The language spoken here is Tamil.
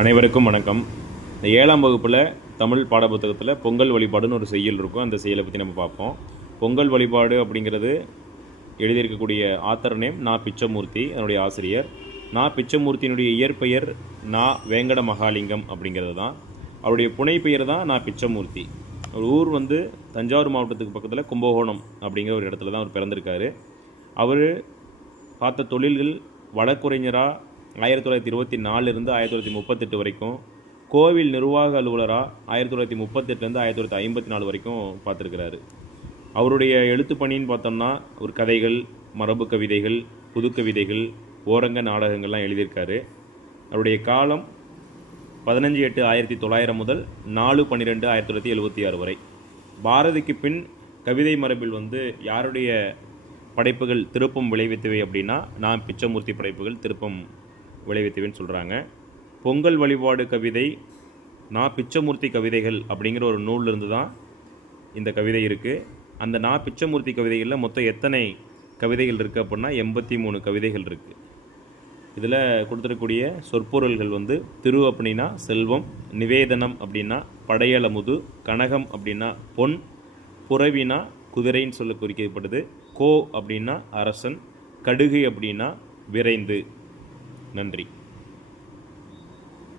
அனைவருக்கும் வணக்கம். இந்த 7ஆம் வகுப்பில் தமிழ் பாடப்புத்தகத்தில் பொங்கல் வழிபாடுன்னு ஒரு செய்யுள் இருக்கும். அந்த செய்யலை பற்றி நம்ம பார்ப்போம். பொங்கல் வழிபாடு அப்படிங்கிறது எழுதியிருக்கக்கூடிய ஆத்தர் நேம் நா. பிச்சமூர்த்தி, அதனுடைய ஆசிரியர். நா. பிச்சமூர்த்தியினுடைய இயற்பெயர் நா. வேங்கட மகாலிங்கம் அப்படிங்கிறது தான். அவருடைய புனைப்பெயர் தான் நா. பிச்சமூர்த்தி. ஒரு ஊர் தஞ்சாவூர் மாவட்டத்துக்கு பக்கத்தில் கும்பகோணம் அப்படிங்கிற ஒரு இடத்துல தான் அவர் பிறந்திருக்காரு. அவர் பார்த்த தொழில்கள் வழக்குரைஞராக 1924 1938 வரைக்கும், கோவில் நிர்வாக அலுவலராக 1938 1954 வரைக்கும் பார்த்துருக்கிறாரு. அவருடைய எழுத்து பணின்னு பார்த்தோம்னா ஒரு கதைகள், மரபு கவிதைகள், புது கவிதைகள், ஓரங்க நாடகங்கள்லாம் எழுதியிருக்காரு. அவருடைய காலம் 15/8/1900 முதல் 4/12/1976 வரை. பாரதிக்கு பின் கவிதை மரபில் யாருடைய படைப்புகள் திருப்பம் விளைவித்தவை அப்படின்னா நா. பிச்சமூர்த்தி படைப்புகள் திருப்பம் விளைவித்தவைன்னு சொல்கிறாங்க. பொங்கல் வழிபாடு கவிதை நா. பிச்சமூர்த்தி கவிதைகள் அப்படிங்கிற ஒரு நூலிலிருந்து தான் இந்த கவிதை இருக்குது. அந்த நா. பிச்சமூர்த்தி கவிதைகளில் மொத்தம் எத்தனை கவிதைகள் இருக்குது அப்படின்னா 83 கவிதைகள் இருக்குது. இதில் கொடுத்துருக்கக்கூடிய சொற்பொருள்கள் திரு அப்படின்னா செல்வம், நிவேதனம் அப்படின்னா படையலமுது, கனகம் அப்படின்னா பொன், புறவினா குதிரைன்னு சொல்ல குறிக்கப்படுது, கோ அப்படின்னா அரசன், கடுகு அப்படின்னா விரைந்து. நன்றி.